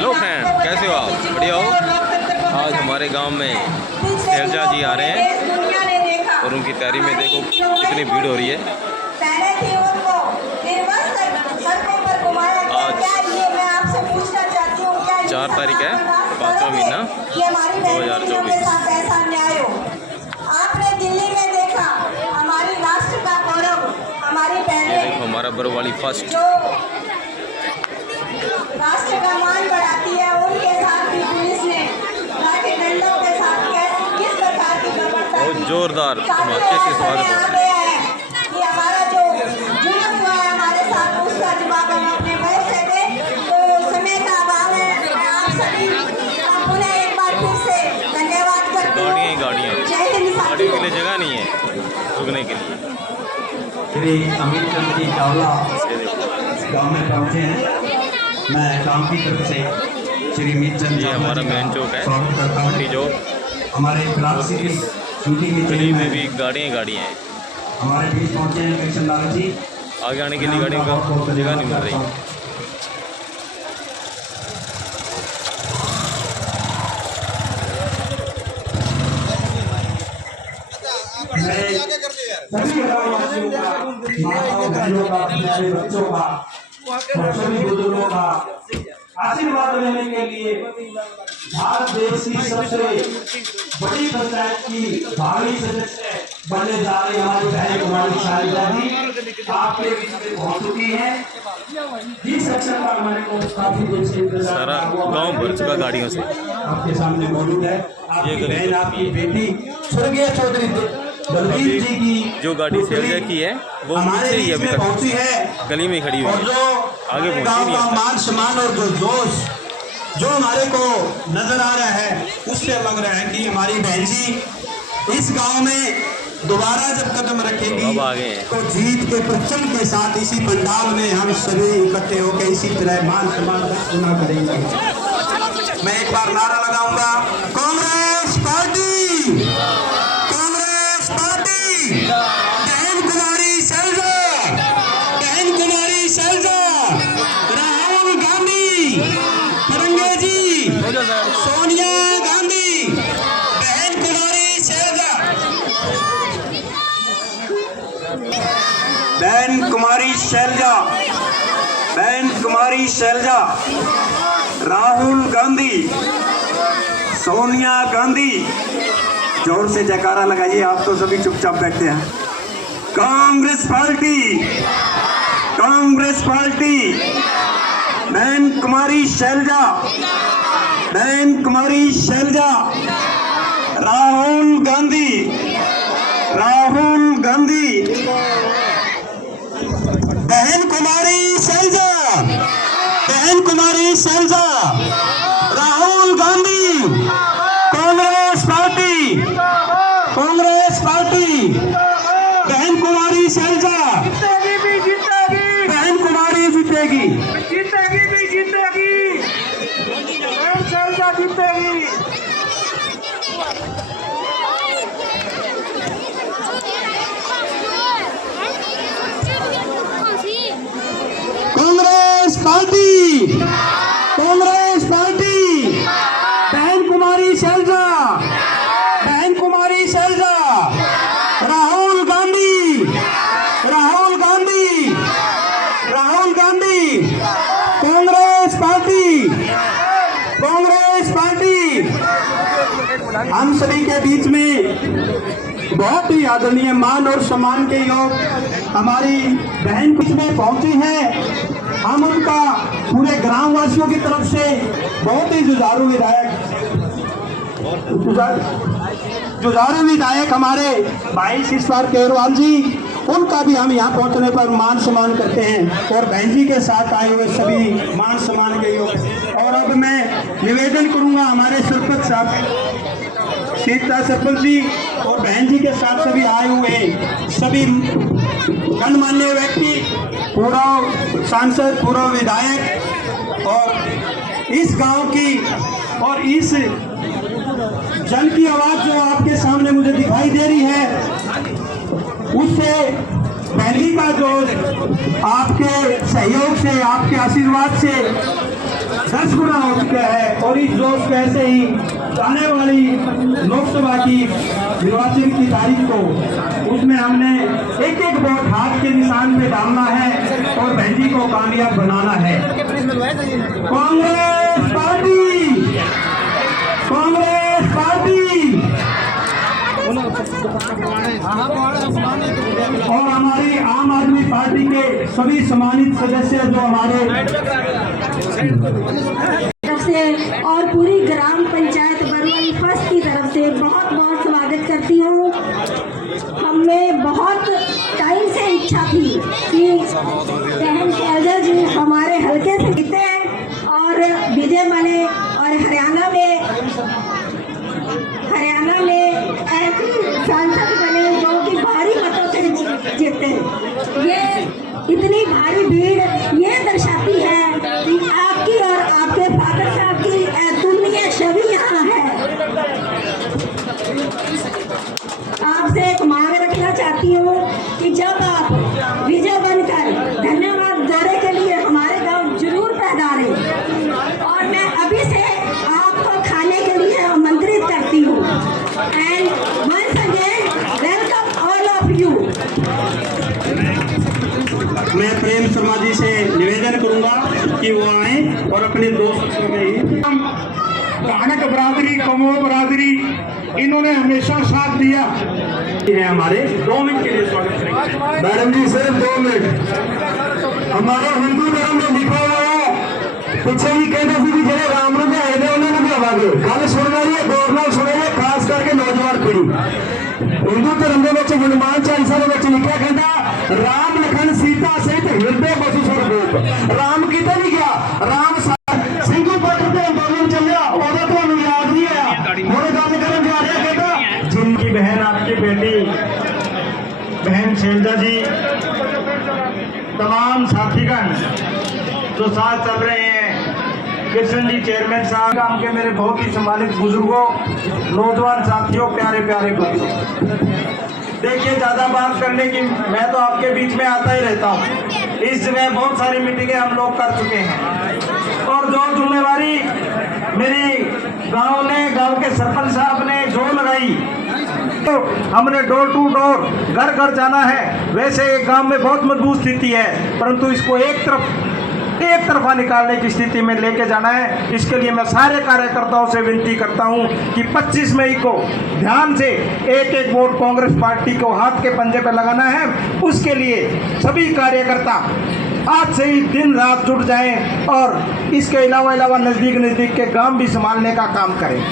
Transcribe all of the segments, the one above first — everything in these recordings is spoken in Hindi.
हेलो फ्रेंड, कैसे हो आप? बढ़िया हो? आज हमारे गांव में शैलजा जी आ रहे हैं और उनकी तैयारी में देखो कितनी भीड़ हो रही है। आज 4 तारीख है, 5वां महीना 2024। आपने दिल्ली में देखा हमारी राष्ट्र का गौरव, हमारी ये देखो हमारा बरवाली फर्स्ट राष्ट्र का मान बढ़ाती है। उनके साथ भी पुलिस ने लाठी डंडों के साथ किस प्रकार की बर्बरता बहुत जोरदार धमाके से स्वागत हो रहा है। कि हमारा जो जुल्म हुआ है हमारे साथ, उसका जवाब हम अपने मुंह से दें। तो समय का अभाव है, मैं आप सभी का पुनः एक बार फिर से धन्यवाद करती हूँ। गाड़ियाँ जय हिंद। गाड़ियों के लिए जगह नहीं है रुकने के लिए। श्री अमित चंद्र जी चावला गाँव में पहुँचे हैं। मैं गाँव की तरफ से श्री अमित चंद्र ये हमारा मेन चौक है, स्वागत करता हूँ। जो हमारे क्लास सिटी गली में भी गाड़ियाँ हैं। हमारे बीच पहुँचे हैं कृष्ण लाल जी। आगे आने के लिए गाड़ियों का जगह नहीं मिल रही। सभी ग्रामवासियों का, माताओं बहनों का, प्यारे बच्चों का और सभी बुजुर्गों का आशीर्वाद लेने के लिए भारत देश की सबसे बड़ी पंचायत की भावी सदस्य बनने जा रही हमारी बहन कुमारी शैलजा जी आपके बीच में पहुंच चुकी है। जिस अक्षर का हमारे को काफी देर से इंतजार सारा गांव भर चुका गाड़ियों से। आपके सामने मौजूद है आपकी बहन, आपकी बेटी स्वर्गीय चौधरी बलजीत जी की जो गाड़ी शैलजा की है वो मुझसे ही अभी तक पहुंची है, गली में खड़ी हुई और है, जो आगे पहुंची गांव नहीं का है। मान सम्मान और जो जोश जो हमारे को नजर आ रहा है, उससे लग रहा है कि हमारी बहन जी इस गांव में दोबारा जब कदम रखेगी अब आ गए हैं। तो जीत के परचम के साथ इसी पंडाल में हम सभी इकट्ठे होकर इसी तरह मान सम्मान का चुनाव करेंगे। मैं एक बार नारा लगाऊंगा, कांग्रेस पार्टी, कांग्रेस पार्टी, बहन कुमारी शैलजा, बहन कुमारी शैलजा, राहुल गांधी, तिरंगे जी, सोनिया गांधी, बहन कुमारी शैलजा, बहन कुमारी शैलजा, बहन कुमारी शैलजा, राहुल गांधी, सोनिया गांधी। जोर से जयकारा लगाइए, आप तो सभी चुपचाप बैठते हैं। कांग्रेस पार्टी, कांग्रेस पार्टी, बहन कुमारी शैलजा, बहन कुमारी शैलजा, राहुल गांधी, राहुल गांधी, बहन कुमारी शैलजा, बहन कुमारी शैलजा, राहुल गांधी, कांग्रेस पार्टी, कांग्रेस पार्टी, बहन कुमारी शैलजा, बहन कुमारी जीतेगी, जीतेगी भी जीतेगी, बहन शैलजा जीतेगी। कांग्रेस पार्टी, कांग्रेस पार्टी, बहन कुमारी शैलजा, बहन कुमारी शैलजा, राहुल गांधी, राहुल गांधी, राहुल गांधी, कांग्रेस पार्टी, कांग्रेस पार्टी। हम सभी के बीच में बहुत ही आदरणीय मान और सम्मान के योग हमारी बहन कुछ में पहुंची है। हम उनका पूरे ग्रामवासियों की तरफ से बहुत ही जुझारू विधायक हमारे भाई शिशवार केरवाल जी, उनका भी हम यहाँ पहुँचने पर मान सम्मान करते हैं और बहन जी के साथ आए हुए सभी मान सम्मान के योग। और अब मैं निवेदन करूँगा हमारे सरपंच साहब सीता सरपंच जी और बहन जी के साथ सभी आए हुए सभी गणमान्य व्यक्ति, पूर्व सांसद, पूर्व विधायक और इस गांव की और इस जन की आवाज जो आपके सामने मुझे दिखाई दे रही है, उससे पहली का जो आपके सहयोग से, आपके आशीर्वाद से 10 गुना हो चुका है और इस जोश को ऐसे ही आने वाली लोकसभा की निर्वाचन की तारीख को उसमें हमने एक एक वोट हाथ के निशान पे डालना है और बहन जी को कामयाब बनाना है। कांग्रेस पार्टी, कांग्रेस पार्टी और हमारी आम आदमी पार्टी के सभी सम्मानित सदस्य जो हमारे तरफ से और पूरी ग्राम पंचायत बरवाली फर्स्ट की तरफ से बहुत बहुत स्वागत करती हूँ। हमें बहुत टाइम से इच्छा थी कि बहन शैलजा जी हमारे हल्के से जीते हैं और विजय बने और हरियाणा में ऐसी सांसद बने जो कि भारी मतों से जीते। ये इतनी भारी भीड़ ये दर्शाती है कि आपकी और आपके फादर साहब की अतुलनीय छवि यहाँ है। आपसे एक मांग रखना चाहती हूँ कि जब आप विजय बनकर धन्यवाद दौरे के लिए हमारे गांव जरूर पधारें और मैं अभी से आपको खाने के लिए आमंत्रित करती हूँ। And once again welcome all of you. मैं प्रेम शर्मा जी से निवेदन करूंगा कि वो आए और अपने दोस्तों में कानक बरादरी, कमो बरादरी, इन्होंने हमेशा साथ दिया है। हमारे 2 मिनट के लिए स्वागत करेंगे। मैडम जी सिर्फ 2 मिनट। हमारे हिंदू धर्म में लिखा हुआ है पिछले भी कहते थे कि जब राम ने आए थे उन्होंने भी आवागे गल सुन रही है, गौर नाल सुने खास करके नौजवान पीढ़ी। हिंदू धर्म के हनुमान चालीसा लिखा कहता राम लखन सीता सहित हृदय बसु स्वरूप। राम किते नहीं गया, राम सिंधु पत्थर पे अंदोलन चलिया उदो तो याद नहीं आया। हुण गल करन जा रहा कहता जिनकी बहन आपकी बेटी बहन शैलजा जी, तमाम साथीगण जो साथ चल रहे हैं, कृष्ण जी चेयरमैन साहब, काम के मेरे बहुत ही सम्मानित बुजुर्गों, नौजवान साथियों, प्यारे प्यारे बच्चों। देखिए ज़्यादा बात करने की, मैं तो आपके बीच में आता ही रहता हूँ। इस जगह बहुत सारी मीटिंगें हम लोग कर चुके हैं और जो जिम्मेवारी मेरी गांव के सरपंच साहब ने जो लगाई, तो हमने डोर टू डोर घर घर जाना है। वैसे एक गांव में बहुत मजबूत स्थिति है, परंतु इसको एक तरफा निकालने की स्थिति में लेके जाना है। इसके लिए मैं सारे कार्यकर्ताओं से विनती करता हूं कि 25 मई को ध्यान से एक एक वोट कांग्रेस पार्टी को हाथ के पंजे पर लगाना है। उसके लिए सभी कार्यकर्ता आज से ही दिन रात जुट जाएं और इसके अलावा नज़दीक के गांव भी संभालने का काम करें।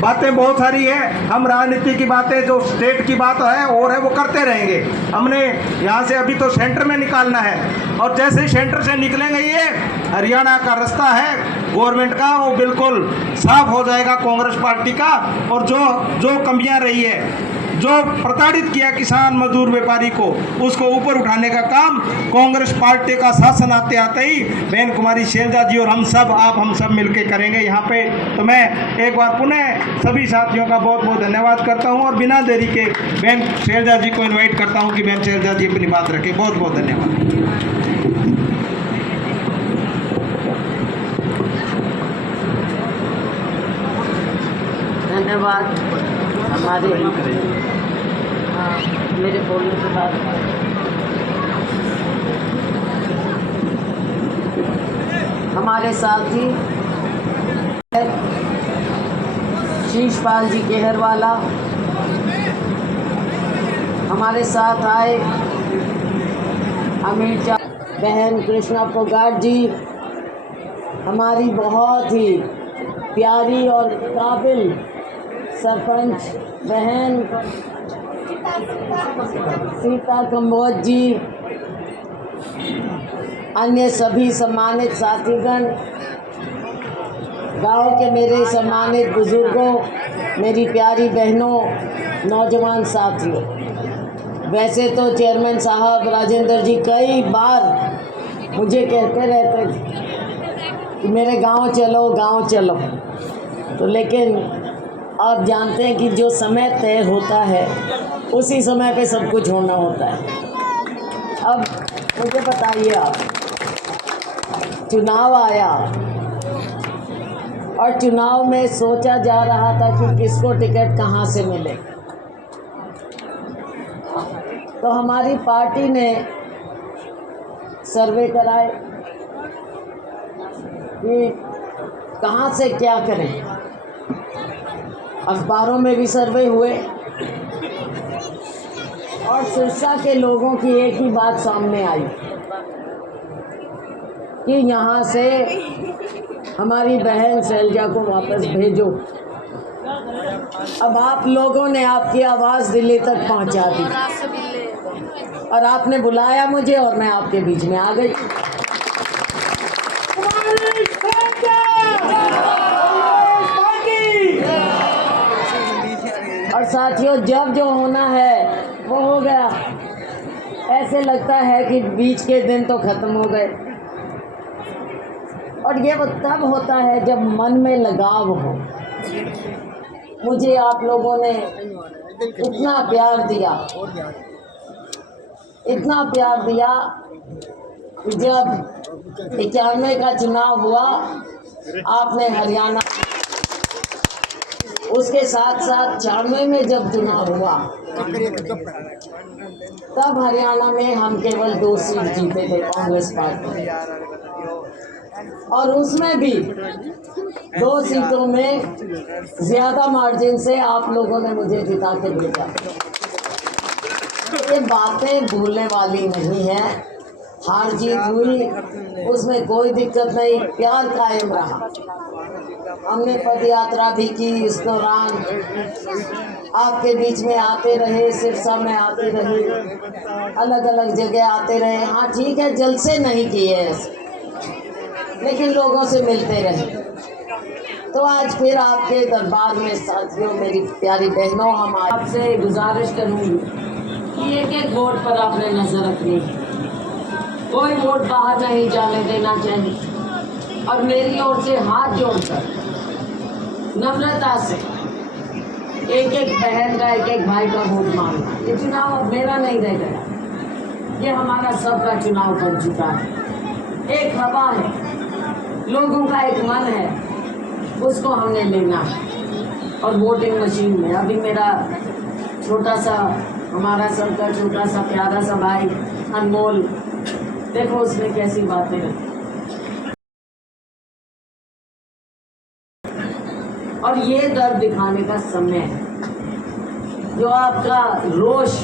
बातें बहुत सारी है, हम राजनीति की बातें जो स्टेट की बात है और है वो करते रहेंगे। हमने यहाँ से अभी तो सेंटर में निकालना है और जैसे ही सेंटर से निकलेंगे ये हरियाणा का रास्ता है गवर्नमेंट का, वो बिल्कुल साफ हो जाएगा कांग्रेस पार्टी का। और जो कमियां रही है, जो प्रताड़ित किया किसान मजदूर व्यापारी को, उसको ऊपर उठाने का काम कांग्रेस पार्टी का शासन आते आते ही बहन कुमारी शैलजा जी और हम सब मिलके करेंगे यहाँ पे। तो मैं एक बार पुनः सभी साथियों का बहुत बहुत धन्यवाद करता हूँ और बिना देरी के बहन शैलजा जी को इनवाइट करता हूँ कि बहन शैलजा जी अपनी बात रखें। बहुत बहुत धन्यवाद। धन्यवाद। हमारे मेरे बोलने के बाद हमारे साथी शीशपाल जी केहरवाला हमारे साथ आए, अमीर चा बहन कृष्णा फोगाट जी, हमारी बहुत ही प्यारी और काबिल सरपंच बहन सीता कंबोज जी, अन्य सभी सम्मानित साथीगण, गांव के मेरे सम्मानित बुजुर्गों, मेरी प्यारी बहनों, नौजवान साथियों। वैसे तो चेयरमैन साहब राजेंद्र जी कई बार मुझे कहते रहते थे कि मेरे गांव चलो, तो लेकिन आप जानते हैं कि जो समय तय होता है उसी समय पे सब कुछ होना होता है। अब मुझे बताइए, आप चुनाव आया, और चुनाव में सोचा जा रहा था कि किसको टिकट कहाँ से मिले। तो हमारी पार्टी ने सर्वे कराए कि कहाँ से क्या करें। अखबारों में भी सर्वे हुए और सिरसा के लोगों की एक ही बात सामने आई कि यहाँ से हमारी बहन शैलजा को वापस भेजो। अब आप लोगों ने आपकी आवाज़ दिल्ली तक पहुँचा दी और आपने बुलाया मुझे और मैं आपके बीच में आ गई। और साथियों, जब जो होना है वो हो गया। ऐसे लगता है कि बीच के दिन तो ख़त्म हो गए। और ये वो तब होता है जब मन में लगाव हो। मुझे आप लोगों ने इतना प्यार दिया, इतना प्यार दिया कि जब 91 का चुनाव हुआ, आपने हरियाणा, उसके साथ साथ 96 में जब चुनाव हुआ तब हरियाणा में हम केवल 2 सीट जीते थे कांग्रेस पार्टी, और उसमें भी 2 सीटों में ज्यादा मार्जिन से आप लोगों ने मुझे जिता के भेजा। ये बातें भूलने वाली नहीं है। हार जीत हुई, उसमें कोई दिक्कत नहीं, प्यार कायम रहा। हमने पद यात्रा भी की, इस दौरान आपके बीच में आते रहे, सिरसा में आते रहे, अलग अलग जगह आते रहे। हाँ ठीक है, जलसे नहीं किए ऐसे, लेकिन लोगों से मिलते रहे। तो आज फिर आपके दरबार में साथियों, मेरी प्यारी बहनों, हम आपसे गुजारिश करूंगी कि एक एक वोट पर आपने नजर रखनी है। कोई वोट बाहर नहीं जाने देना चाहिए। और मेरी ओर से हाथ जोड़कर नम्रता से एक एक बहन का, एक एक भाई का वोट मांगना। ये चुनाव अब मेरा नहीं रह गया, ये हमारा सबका चुनाव बन चुका है। एक हवा है, लोगों का एक मन है, उसको हमने लेना है। और वोटिंग मशीन में अभी मेरा छोटा सा, हमारा सबका छोटा सा प्यारा सा भाई अनमोल, देखो उसने कैसी बातें रखी। और ये दर्द दिखाने का समय है। जो आपका रोष